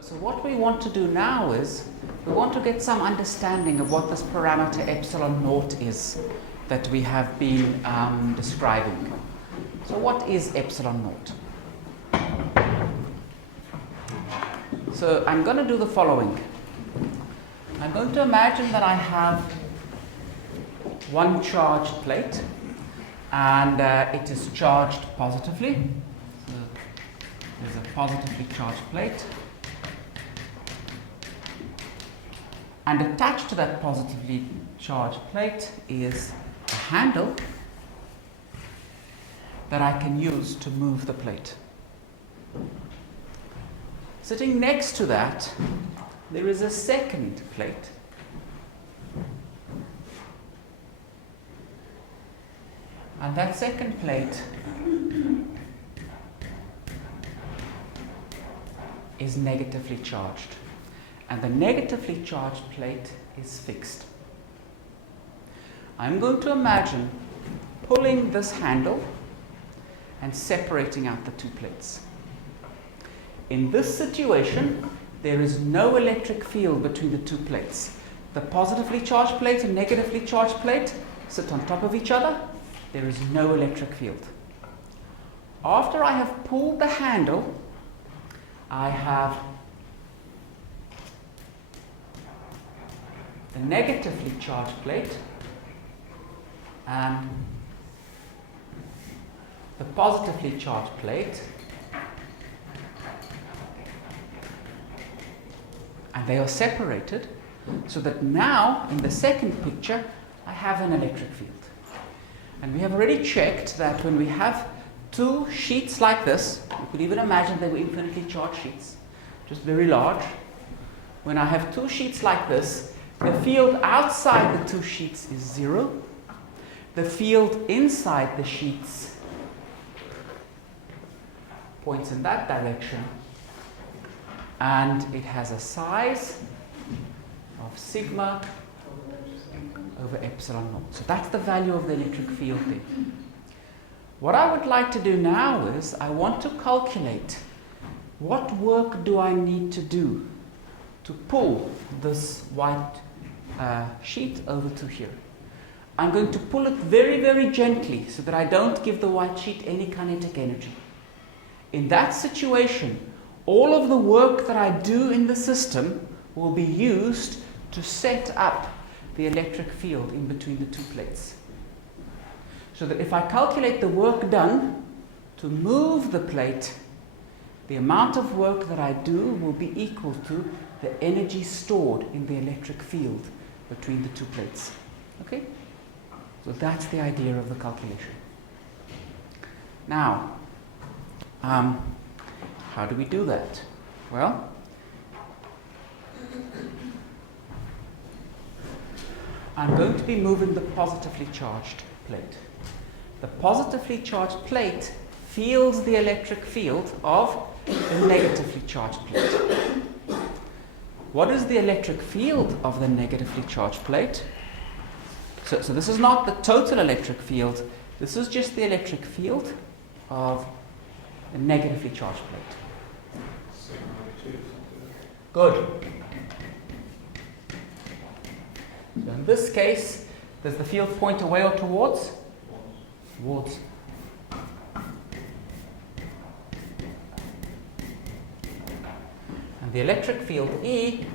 So what we want to do now is we want to get some understanding of what this parameter epsilon naught is that we have been describing. So what is epsilon naught? So I'm going to do the following. I'm going to imagine that I have one charged plate and it is charged positively. So there's a positively charged plate. And attached to that positively charged plate is a handle that I can use to move the plate. Sitting next to that, there is a second plate. And that second plate is negatively charged. And the negatively charged plate is fixed. I'm going to imagine pulling this handle and separating out the two plates. In this situation, there is no electric field between the two plates. The positively charged plate and negatively charged plate sit on top of each other. There is no electric field. After I have pulled the handle, I have the negatively charged plate and the positively charged plate, and they are separated so that now in the second picture I have an electric field. And we have already checked that when we have two sheets like this, you could even imagine they were infinitely charged sheets, just very large. When I have two sheets like this, the field outside the two sheets is 0. The field inside the sheets points in that direction, and it has a size of sigma over epsilon naught. So that's the value of the electric field there. What I would like to do now is I want to calculate what work do I need to do to pull this white sheet over to here. I'm going to pull it very, very gently so that I don't give the white sheet any kinetic energy. In that situation, all of the work that I do in the system will be used to set up the electric field in between the two plates. So that if I calculate the work done to move the plate, the amount of work that I do will be equal to the energy stored in the electric field between the two plates. Okay? So that's the idea of the calculation. Now, how do we do that? Well, I'm going to be moving the positively charged plate. The positively charged plate feels the electric field of the negatively charged plate. What is the electric field of the negatively charged plate? So this is not the total electric field. This is just the electric field of the negatively charged plate. Good. So in this case, does the field point away or towards? Towards. And the electric field E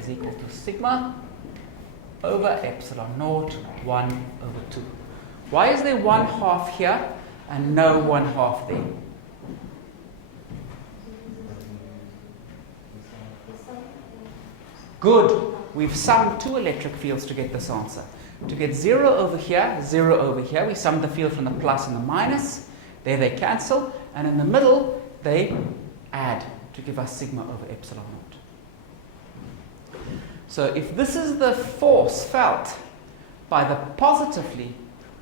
is equal to sigma over epsilon naught 1 over 2. Why is there 1/2 here and no 1/2 there? Good. We've summed two electric fields to get this answer. To get 0 over here, 0 over here, we sum the field from the plus and the minus. There they cancel. And in the middle, they add to give us sigma over epsilon naught. So if this is the force felt by the positively,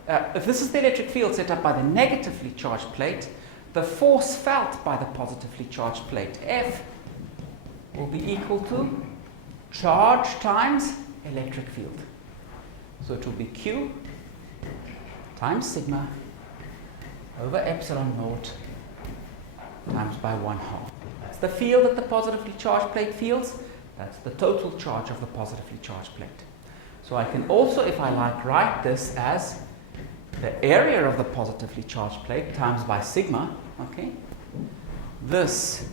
if this is the electric field set up by the negatively charged plate, the force felt by the positively charged plate, F, will be equal to charge times electric field. So it will be Q times sigma over epsilon naught times by 1/2. That's the field that the positively charged plate feels. That's the total charge of the positively charged plate. So I can also, if I like, write this as the area of the positively charged plate times by sigma. Okay, this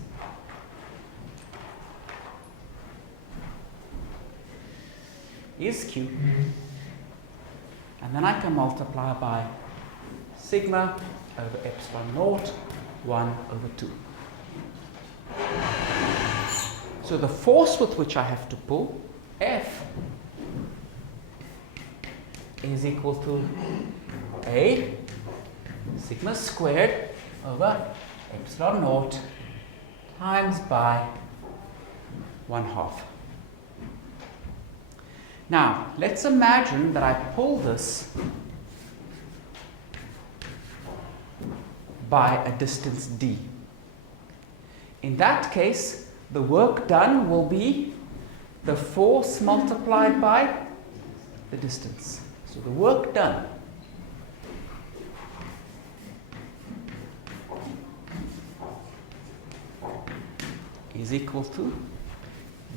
is Q, and then I can multiply by sigma over epsilon naught 1 over 2. So the force with which I have to pull, F, is equal to A sigma squared over epsilon naught times by 1/2. Now, let's imagine that I pull this by a distance d. In that case, the work done will be the force multiplied by the distance. So the work done is equal to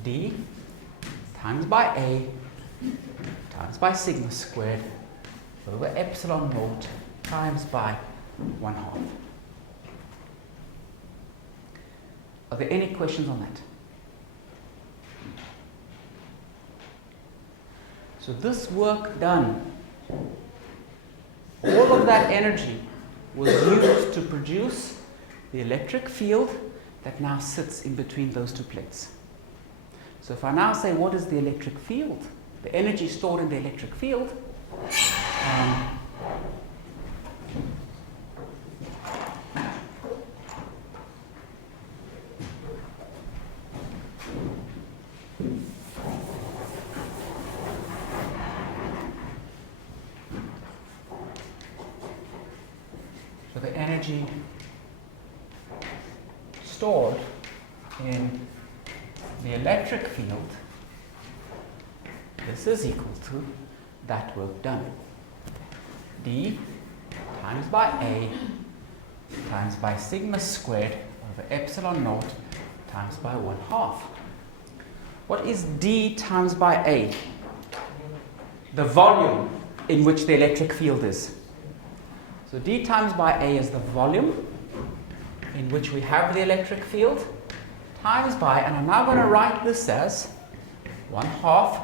d times by A times by sigma squared over epsilon naught times by 1/2. Are there any questions on that? So this work done, all of that energy was used to produce the electric field that now sits in between those two plates. So if I now say, what is the electric field? The energy stored in the electric field, so the energy stored in the electric field, this is equal to that work done. D times by A times by sigma squared over epsilon naught times by 1/2. What is D times by A? The volume in which the electric field is. So D times by A is the volume in which we have the electric field times by, and I'm now going to write this as 1/2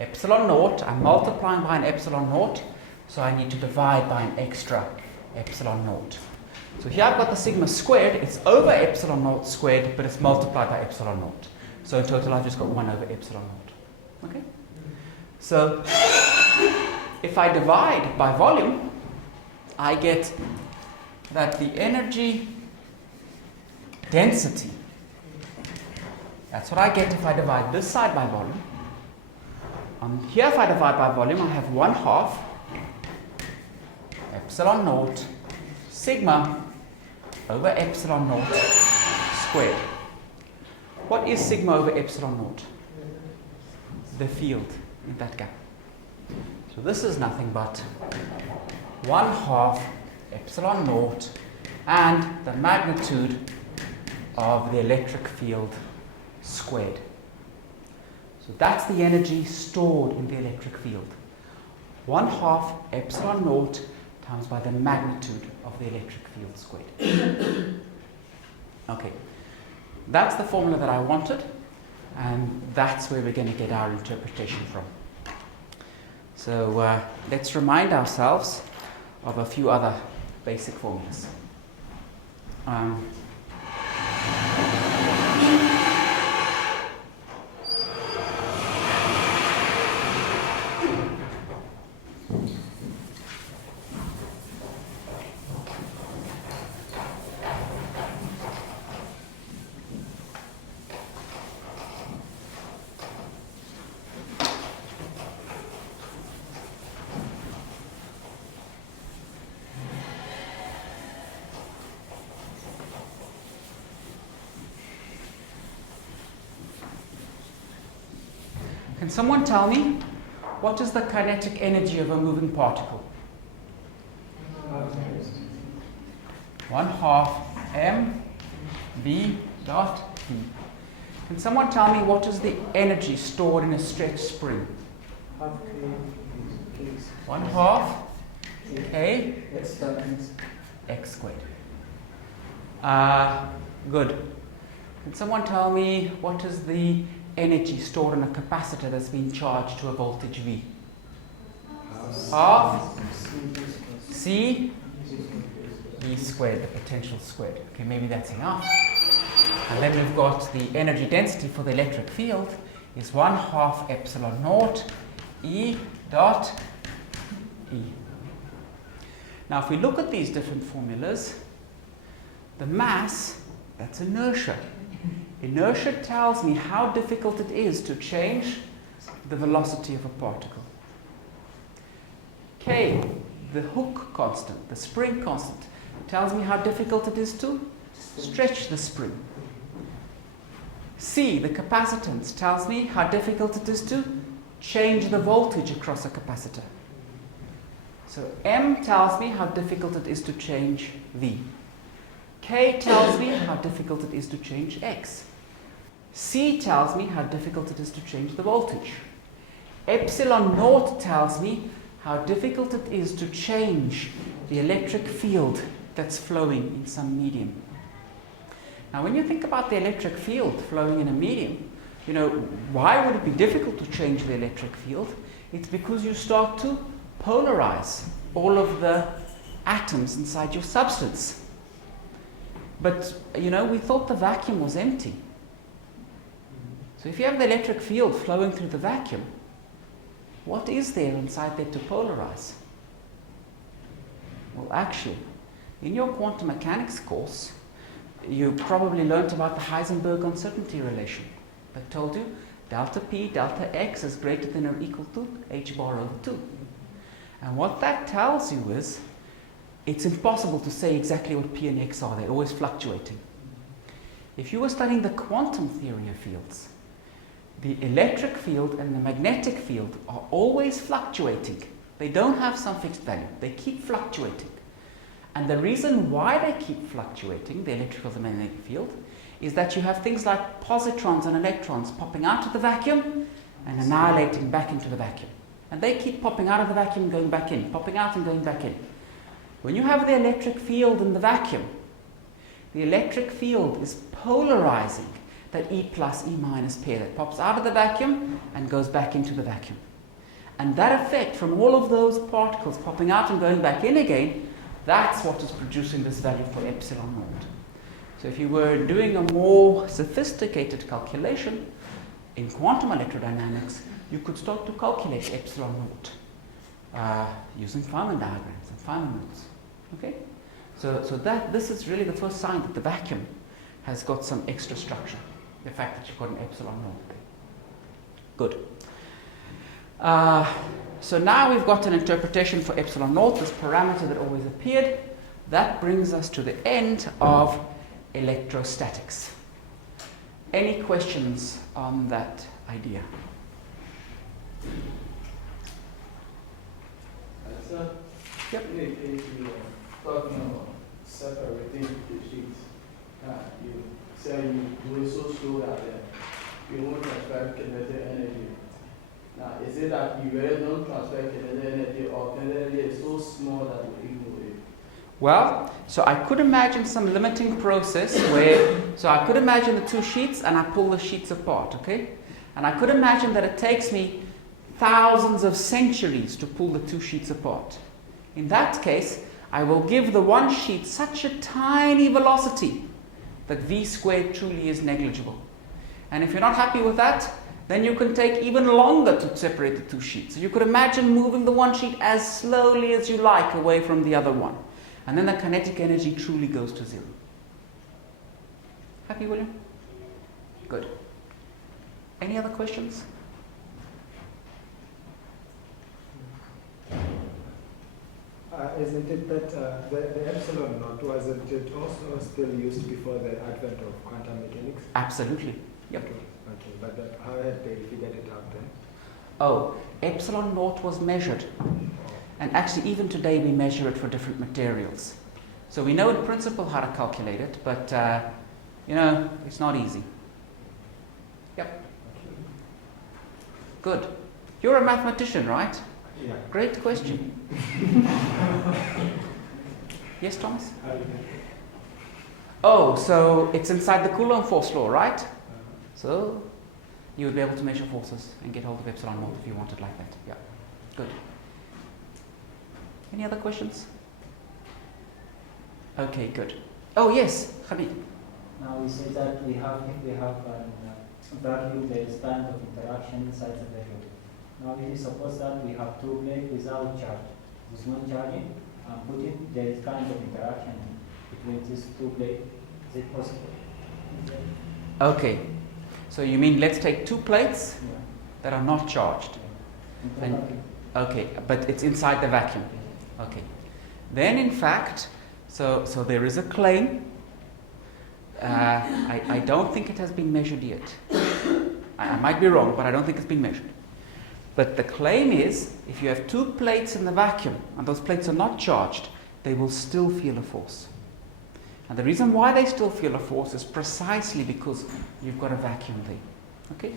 epsilon naught. I'm multiplying by an epsilon naught, so I need to divide by an extra epsilon naught. So here I've got the sigma squared. It's over epsilon naught squared, but it's multiplied by epsilon naught. So in total I've just got 1 over epsilon naught. Okay? So if I divide by volume, I get that the energy density, that's what I get if I divide this side by volume. Here if I divide by volume, I have 1/2 epsilon naught sigma over epsilon naught squared. What is sigma over epsilon naught? The field in that gap. So this is nothing but 1/2 epsilon naught and the magnitude of the electric field squared. So that's the energy stored in the electric field. 1/2 epsilon naught times by the magnitude of the electric field squared. Okay, that's the formula that I wanted, and that's where we're going to get our interpretation from. So let's remind ourselves of a few other basic formulas. Can someone tell me what is the kinetic energy of a moving particle? 1/2 m v dot E. Can someone tell me what is the energy stored in a stretched spring? Half K. 1/2 K X squared. Good. Can someone tell me what is the energy stored in a capacitor that's been charged to a voltage V? Half C E squared, the potential squared. Okay, maybe that's enough. And then we've got the energy density for the electric field is 1/2 epsilon naught E dot E. Now if we look at these different formulas, the mass, that's inertia. Inertia tells me how difficult it is to change the velocity of a particle. K, the Hooke constant, the spring constant, tells me how difficult it is to stretch the spring. C, the capacitance, tells me how difficult it is to change the voltage across a capacitor. So M tells me how difficult it is to change V. K tells me how difficult it is to change X. C tells me how difficult it is to change the voltage. Epsilon naught tells me how difficult it is to change the electric field that's flowing in some medium. Now when you think about the electric field flowing in a medium, you know, why would it be difficult to change the electric field? It's because you start to polarize all of the atoms inside your substance. But, you know, we thought the vacuum was empty. So if you have the electric field flowing through the vacuum, what is there inside there to polarize? Well, actually, in your quantum mechanics course, you probably learnt about the Heisenberg uncertainty relation that told you delta P, delta X is greater than or equal to h bar over 2. And what that tells you is it's impossible to say exactly what P and X are. They're always fluctuating. If you were studying the quantum theory of fields, the electric field and the magnetic field are always fluctuating. They don't have some fixed value. They keep fluctuating. And the reason why they keep fluctuating, the electric field and the magnetic field, is that you have things like positrons and electrons popping out of the vacuum and annihilating back into the vacuum. And they keep popping out of the vacuum and going back in, popping out and going back in. When you have the electric field in the vacuum, the electric field is polarizing that E plus E minus pair that pops out of the vacuum and goes back into the vacuum. And that effect from all of those particles popping out and going back in again, that's what is producing this value for epsilon naught. So if you were doing a more sophisticated calculation in quantum electrodynamics, you could start to calculate epsilon naught using Feynman diagrams and Feynman rules. Okay? So this is really the first sign that the vacuum has got some extra structure. The fact that you've got an epsilon naught. Good. So now we've got an interpretation for epsilon naught, this parameter that always appeared. That brings us to the end of electrostatics. Any questions on that idea? So, yep. If you are talking about separating the sheets, you say you do it so slow that you won't transfer kinetic energy. Now, is it that you really don't transfer kinetic energy, or kinetic energy is so small that you ignore it? Well, so I could imagine some limiting process where, so I could imagine the two sheets and I pull the sheets apart, okay? And I could imagine that it takes me thousands of centuries to pull the two sheets apart. In that case, I will give the one sheet such a tiny velocity that v squared truly is negligible. And if you're not happy with that, then you can take even longer to separate the two sheets. So you could imagine moving the one sheet as slowly as you like away from the other one. And then the kinetic energy truly goes to zero. Happy, William? Good. Any other questions? Isn't it that the epsilon naught, wasn't it also still used before the advent of quantum mechanics? Absolutely. Yep. Okay, but how had they figured it out then? Oh, epsilon naught was measured. And actually, even today, we measure it for different materials. So we know in principle how to calculate it, but You know, it's not easy. Yep. Good. You're a mathematician, right? Yeah. Great question. Yes, Thomas? Oh, so it's inside the Coulomb force law, right? So you would be able to measure forces and get hold of epsilon naught if you wanted like that. Yeah. Good. Any other questions? Okay, good. Oh yes, Khalid. Now we say that if we have a vacuum, there is kind of interaction inside the vacuum. Now if you suppose that we have two plates without charge, there's no charging, and put it, there is kind of interaction between these two plates. Is it possible? Okay. So you mean let's take two plates Yeah. that are not charged. In the And- vacuum. Okay, but it's inside the vacuum. Okay. Then in fact, so there is a claim. I don't think it has been measured yet. I might be wrong, but I don't think it's been measured. But the claim is, if you have two plates in the vacuum and those plates are not charged, they will still feel a force. And the reason why they still feel a force is precisely because you've got a vacuum there. Okay?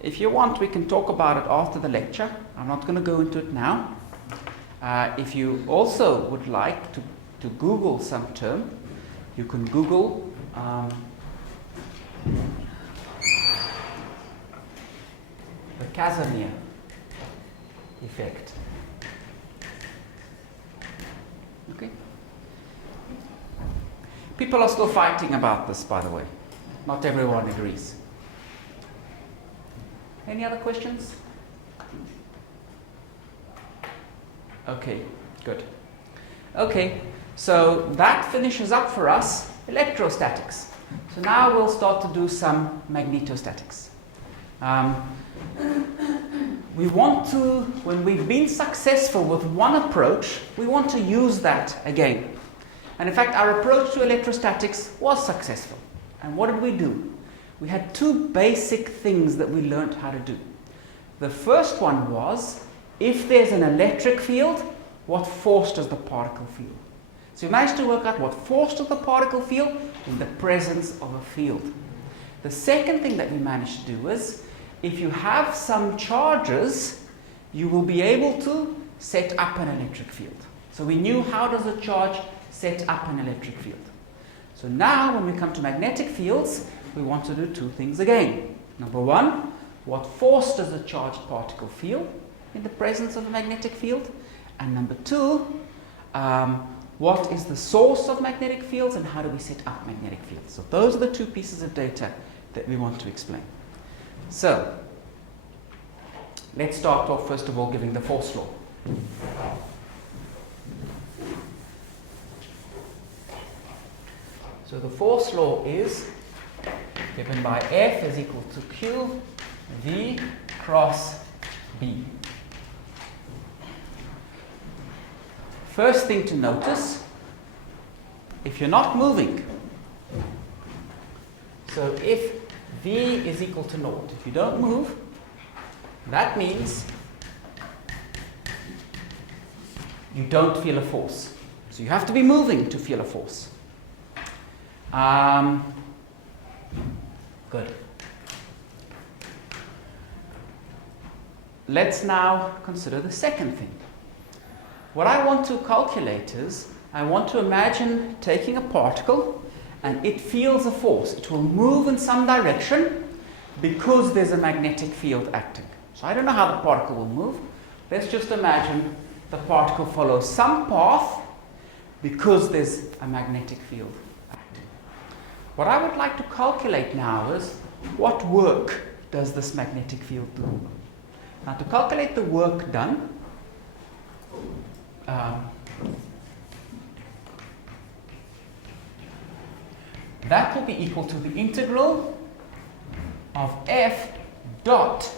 If you want, we can talk about it after the lecture. I'm not going to go into it now. If you also would like to Google some term, you can Google the Casimir effect. Okay? People are still fighting about this, by the way. Not everyone agrees. Any other questions? Okay, good. Okay, so that finishes up for us electrostatics. So now we'll start to do some magnetostatics. We want to, when we've been successful with one approach, we want to use that again. And in fact, our approach to electrostatics was successful. And what did we do? We had two basic things that we learned how to do. The first one was, if there's an electric field, what force does the particle feel? So we managed to work out what force does the particle feel in the presence of a field. The second thing that we managed to do is, if you have some charges, you will be able to set up an electric field. So we knew how does a charge set up an electric field. So now when we come to magnetic fields, we want to do two things again. Number one, what force does a charged particle feel in the presence of a magnetic field? And number two, what is the source of magnetic fields and how do we set up magnetic fields? So those are the two pieces of data that we want to explain. So let's start off first of all giving the force law. So the force law is given by F is equal to Q V cross B. First thing to notice, if you're not moving, so if V is equal to naught, if you don't move, that means you don't feel a force. So you have to be moving to feel a force. Good. Let's now consider the second thing. What I want to calculate is, I want to imagine taking a particle and it feels a force. It will move in some direction because there's a magnetic field acting. So I don't know how the particle will move. Let's just imagine the particle follows some path because there's a magnetic field acting. What I would like to calculate now is, what work does this magnetic field do? Now to calculate the work done, that will be equal to the integral of f dot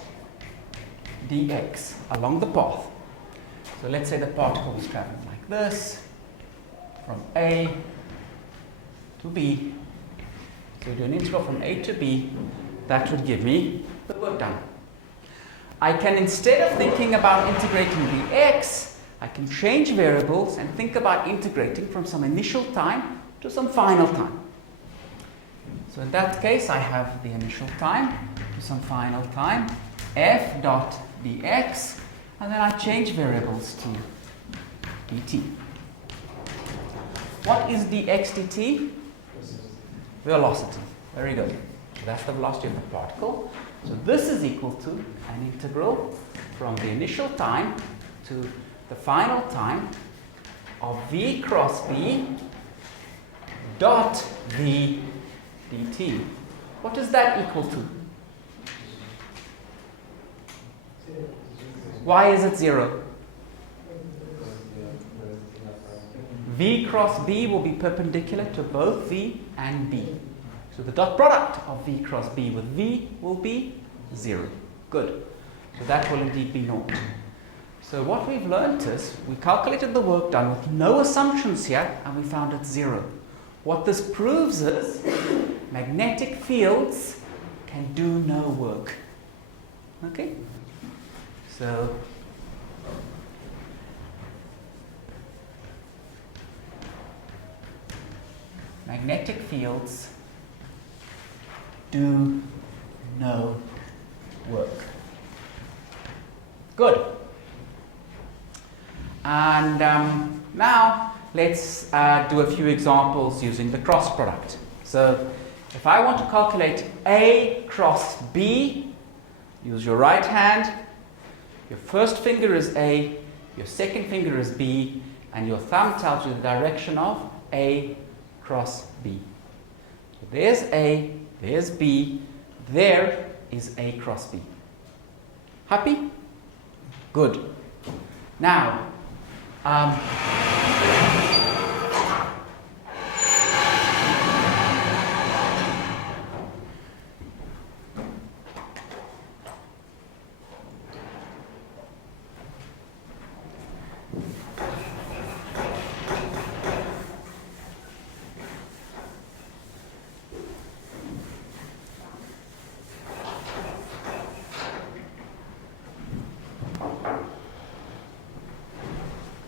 dx along the path. So let's say the particle was traveling like this, from A to B. So we do an integral from A to B, that would give me the work done. I can, instead of thinking about integrating dx, I can change variables and think about integrating from some initial time to some final time. So in that case, I have the initial time to some final time, f dot dx, and then I change variables to dt. What is dx dt? Velocity. Very good. So that's the velocity of the particle. So this is equal to an integral from the initial time to the final time of v cross b dot v dt. What is that equal to? Why is it 0? V cross b will be perpendicular to both v and b. So the dot product of v cross b with v will be 0. Good. So that will indeed be naught. So what we've learnt is, we calculated the work done with no assumptions here, and we found it 0. What this proves is, magnetic fields can do no work. Okay? So, magnetic fields do no work. Good. And now let's do a few examples using the cross product. So if I want to calculate A cross B, use your right hand. Your first finger is A, your second finger is B, and your thumb tells you the direction of A cross B. So there's A, there's B, there is A cross B. Happy? Good. Now,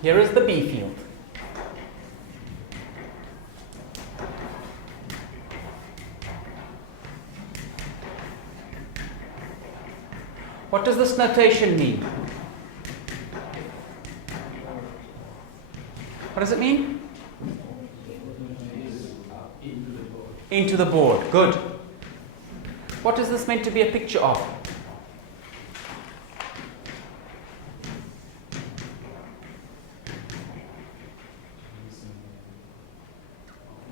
here is the B field. What does this notation mean? What does it mean? Into the board. Good. What is this meant to be a picture of?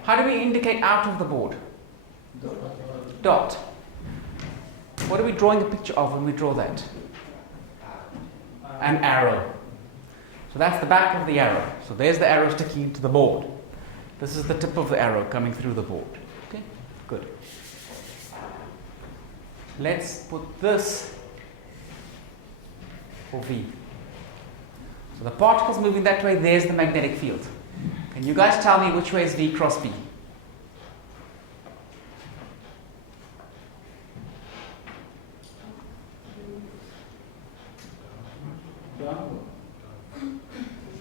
How do we indicate out of the board? Dot. What are we drawing a picture of when we draw that? An arrow. So that's the back of the arrow. So there's the arrow sticking into the board. This is the tip of the arrow coming through the board. Okay, good. Let's put this for V. So the particle's moving that way, there's the magnetic field. Can you guys tell me which way is V cross B? Downward.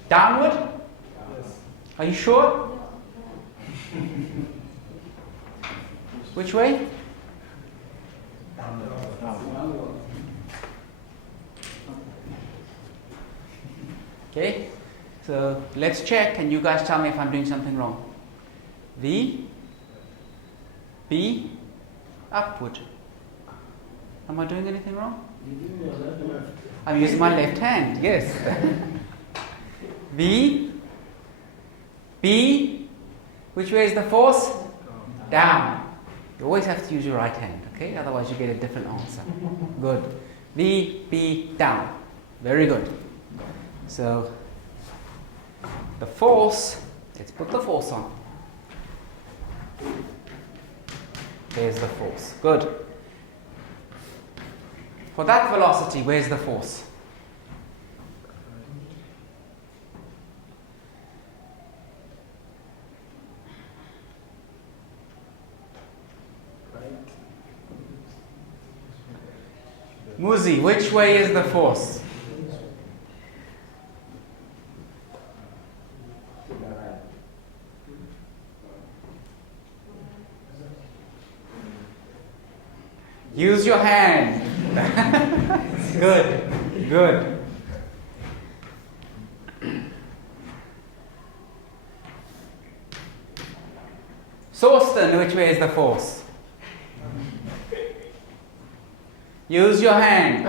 Downward? Yes. Are you sure? Which way? Downward. Okay, so let's check and you guys tell me if I'm doing something wrong. V, B, upward. Am I doing anything wrong? I'm using my left hand, yes. V, B, which way is the force? Down. You always have to use your right hand, okay? Otherwise you get a different answer. Good. V, B, down. Very good. So, the force, let's put the force on. There's the force. Good. For that velocity, where's the force? Muzi, which way is the force? Use your hand. Good, good. Thorsten, which way is the force? Use your hand.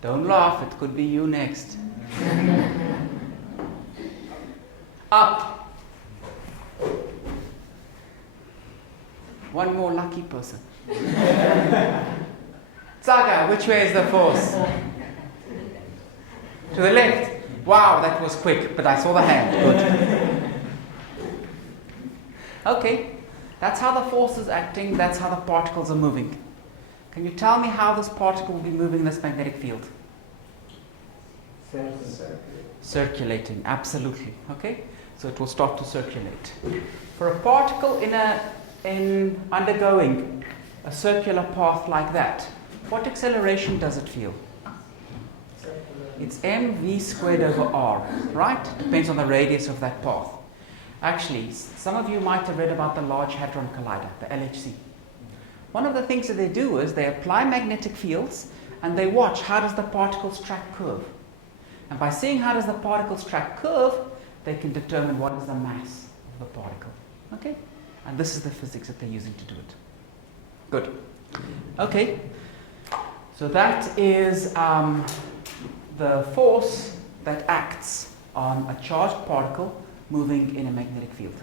Don't laugh, it could be you next. Up. One more lucky person. Zaga, which way is the force? To the left. Wow, that was quick, but I saw the hand. Good. Okay, that's how the force is acting, that's how the particles are moving. Can you tell me how this particle will be moving in this magnetic field? Circulating, absolutely. Okay, so it will start to circulate. For a particle in undergoing a circular path like that, what acceleration does it feel? It's mv squared over r, right? Depends on the radius of that path. Actually, some of you might have read about the Large Hadron Collider, the LHC. One of the things that they do is they apply magnetic fields and they watch how does the particles track curve. And by seeing how does the particles track curve, they can determine what is the mass of the particle. Okay? And this is the physics that they're using to do it. Good. Okay. So that is the force that acts on a charged particle moving in a magnetic field.